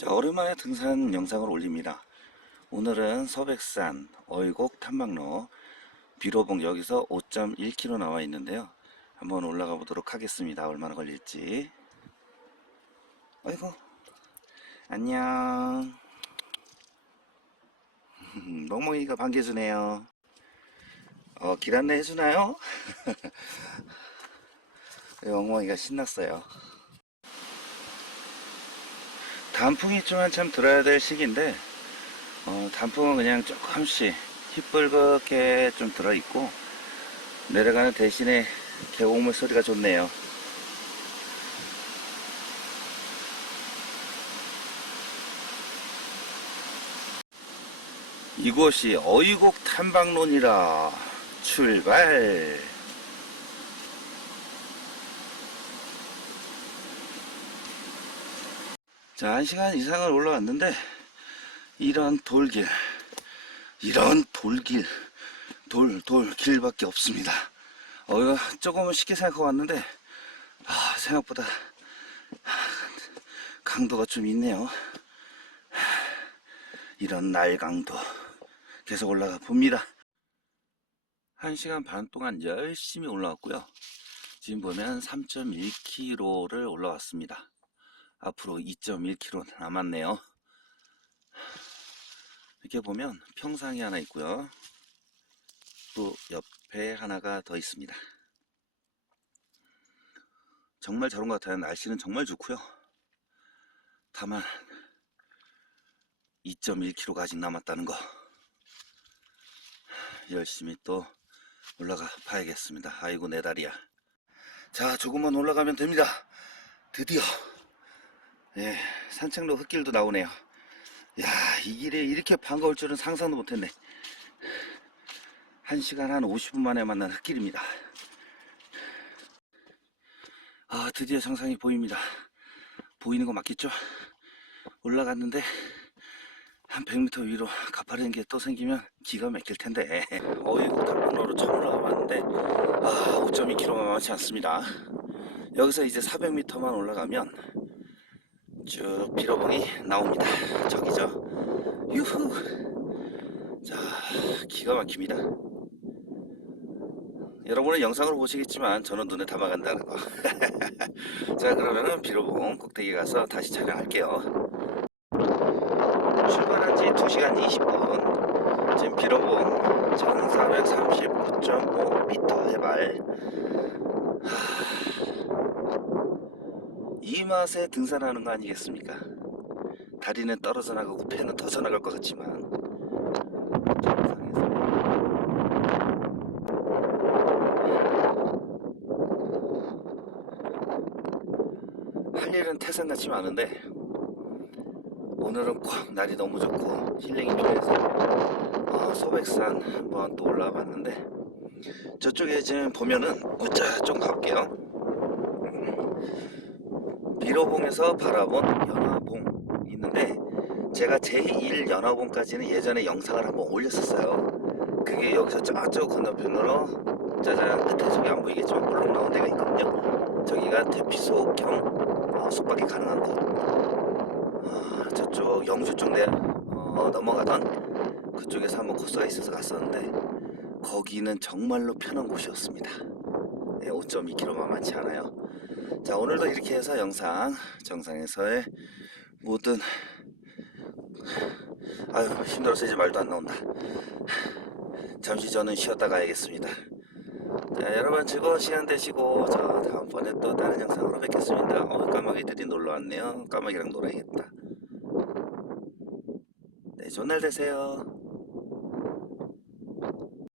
자, 오랜만에 등산 영상을 올립니다. 오늘은 서백산 어이곡 탐방로 비로봉 여기서 5.1km 나와 있는데요. 한번 올라가 보도록 하겠습니다. 얼마나 걸릴지. 아이고, 안녕. 멍멍이가 반겨주네요. 어, 길 안내 해주나요? 멍멍이가 신났어요. 단풍이 좀 한참 들어야 될 시기인데 어, 단풍은 그냥 조금씩 희붉게 좀 들어있고 내려가는 대신에 계곡물 소리가 좋네요. 이곳이 어이곡 탐방론이라 출발 자, 한 시간 이상을 올라왔는데, 이런 돌길, 이런 돌길, 돌, 돌, 길밖에 없습니다. 어, 이거 조금은 쉽게 생각하고 왔는데, 아, 생각보다 강도가 좀 있네요. 이런 날 강도. 계속 올라가 봅니다. 한 시간 반 동안 열심히 올라왔고요. 지금 보면 3.1km를 올라왔습니다. 앞으로 2.1km 남았네요. 이렇게 보면 평상이 하나 있고요. 또 옆에 하나가 더 있습니다. 정말 잘 온 것 같아요. 날씨는 정말 좋고요. 다만 2.1km가 아직 남았다는 거 열심히 또 올라가 봐야겠습니다. 아이고 내 다리야. 자 조금만 올라가면 됩니다. 드디어 예, 산책로 흙길도 나오네요. 야, 이 길에 이렇게 반가울 줄은 상상도 못했네. 한 시간 한 50분 만에 만난 흙길입니다. 아, 드디어 정상이 보입니다. 보이는 거 맞겠죠? 올라갔는데, 한 100m 위로 가파른 게 또 생기면 기가 막힐 텐데. 어이구, 달로로 처음 올라가 봤는데, 아, 5.2km만 많지 않습니다. 여기서 이제 400m만 올라가면, 쭉 비로봉이 나옵니다. 저기죠. 유후. 자, 기가 막힙니다. 여러분은 영상으로 보시겠지만 저는 눈에 담아간다는 거. 자, 그러면은 비로봉 꼭대기 가서 다시 촬영할게요. 출발한 지 2시간 20분. 지금 비로봉 1439.5m 해발. 이 맛에 등산하는 거 아니겠습니까? 다리는 떨어져 나가고 배는 터져 나갈 것 같지만 할 일은 태산같이 많은데 오늘은 꽉 날이 너무 좋고 힐링이 필요해서 어, 소백산 한번 또 올라와 봤는데 저쪽에 지금 보면은 우짜 좀 가볼게요 비로봉에서 바라본 연화봉 있는데 제가 제1 연화봉까지는 예전에 영상을 한번 올렸었어요. 그게 여기서 저쪽 건너편으로 짜잔 끝에 저기 안 보이겠지만 볼록 나온 데가 있거든요. 저기가 대피소 겸 어, 숙박이 가능한 곳. 어, 저쪽 영주 쪽 내, 어, 넘어가던 그쪽에서 한번 코스가 있어서 갔었는데 거기는 정말로 편한 곳이었습니다. 네, 5.2km만 많지 않아요. 자 오늘도 이렇게 해서 영상 정상에서의 모든 아유 힘들어서 이제 말도 안 나온다. 잠시 저는 쉬었다 가야겠습니다. 자 여러분 즐거운 시간 되시고 저 다음번에 또 다른 영상으로 뵙겠습니다. 어 까마귀들이 놀러 왔네요. 까마귀랑 놀아야겠다. 네 좋은 날 되세요